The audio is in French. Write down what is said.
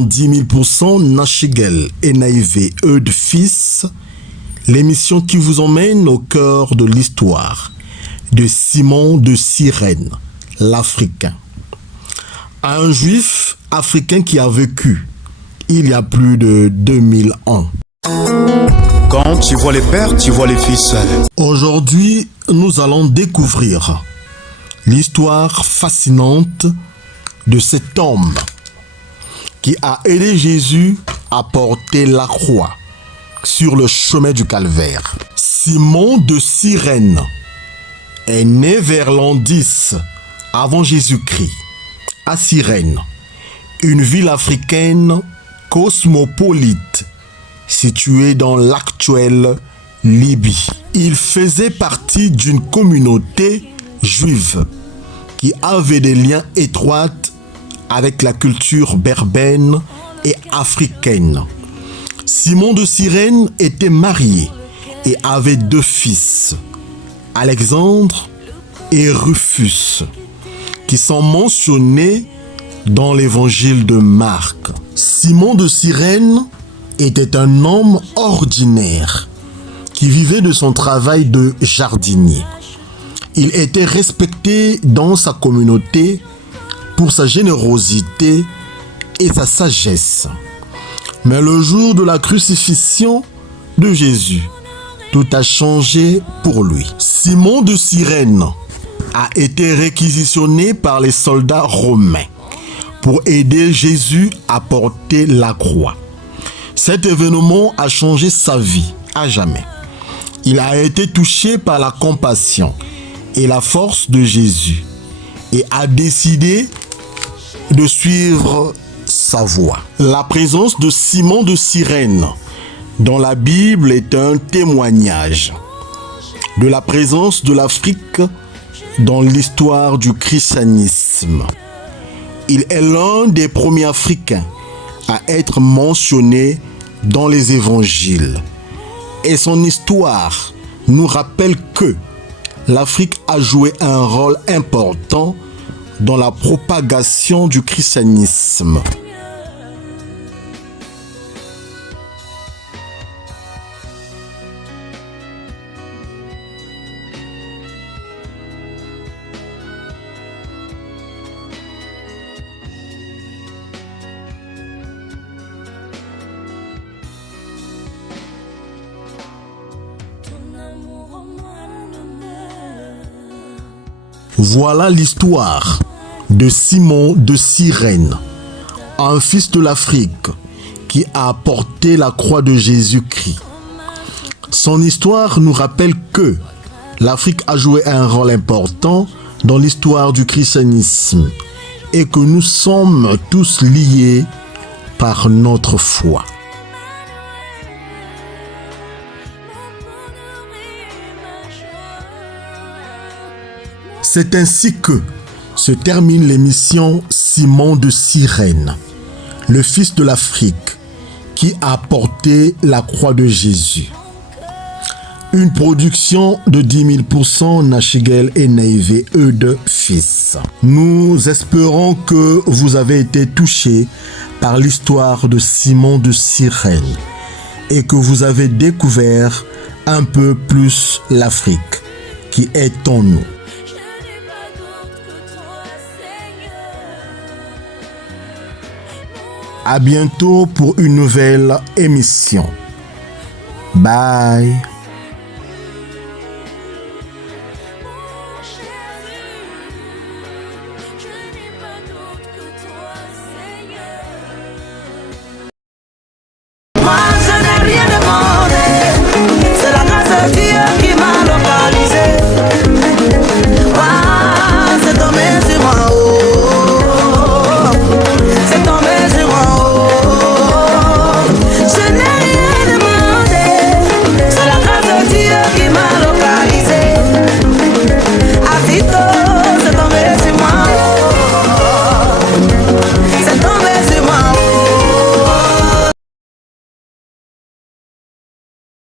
dans 10 000% Nachigel et Naïvé, eux de fils, l'émission qui vous emmène au cœur de l'histoire de Simon de Cyrène, l'Africain. Un juif africain qui a vécu il y a plus de 2000 ans. Quand tu vois les pères, tu vois les fils. Aujourd'hui, nous allons découvrir l'histoire fascinante de cet homme qui a aidé Jésus à porter la croix sur le chemin du calvaire. Simon de Cyrène est né vers l'an 10 avant Jésus-Christ à Cyrène, une ville africaine cosmopolite située dans l'actuelle Libye. Il faisait partie d'une communauté juive qui avait des liens étroits avec la culture berbère et africaine. Simon de Cyrène était marié et avait 2 fils, Alexandre et Rufus, qui sont mentionnés dans l'évangile de Marc. Simon de Cyrène était un homme ordinaire qui vivait de son travail de jardinier. Il était respecté dans sa communauté pour sa générosité et sa sagesse. Mais le jour de la crucifixion de Jésus, tout a changé pour lui. Simon de Cyrène a été réquisitionné par les soldats romains pour aider Jésus à porter la croix. Cet événement a changé sa vie à jamais. Il a été touché par la compassion et la force de Jésus et a décidé de suivre sa voie. La présence de Simon de Cyrène dans la Bible est un témoignage de la présence de l'Afrique dans l'histoire du christianisme. Il est l'un des premiers Africains à être mentionné dans les évangiles. Et son histoire nous rappelle que l'Afrique a joué un rôle important dans la propagation du christianisme. Voilà l'histoire de Simon de Cyrène, un fils de l'Afrique qui a porté la croix de Jésus-Christ. Son histoire nous rappelle que l'Afrique a joué un rôle important dans l'histoire du christianisme et que nous sommes tous liés par notre foi. C'est ainsi que se termine l'émission Simon de Cyrène, le fils de l'Afrique qui a porté la croix de Jésus. Une production de 10 000% Nachigel et Naïvé, eux de fils. Nous espérons que vous avez été touchés par l'histoire de Simon de Cyrène et que vous avez découvert un peu plus l'Afrique qui est en nous. À bientôt pour une nouvelle émission. Bye.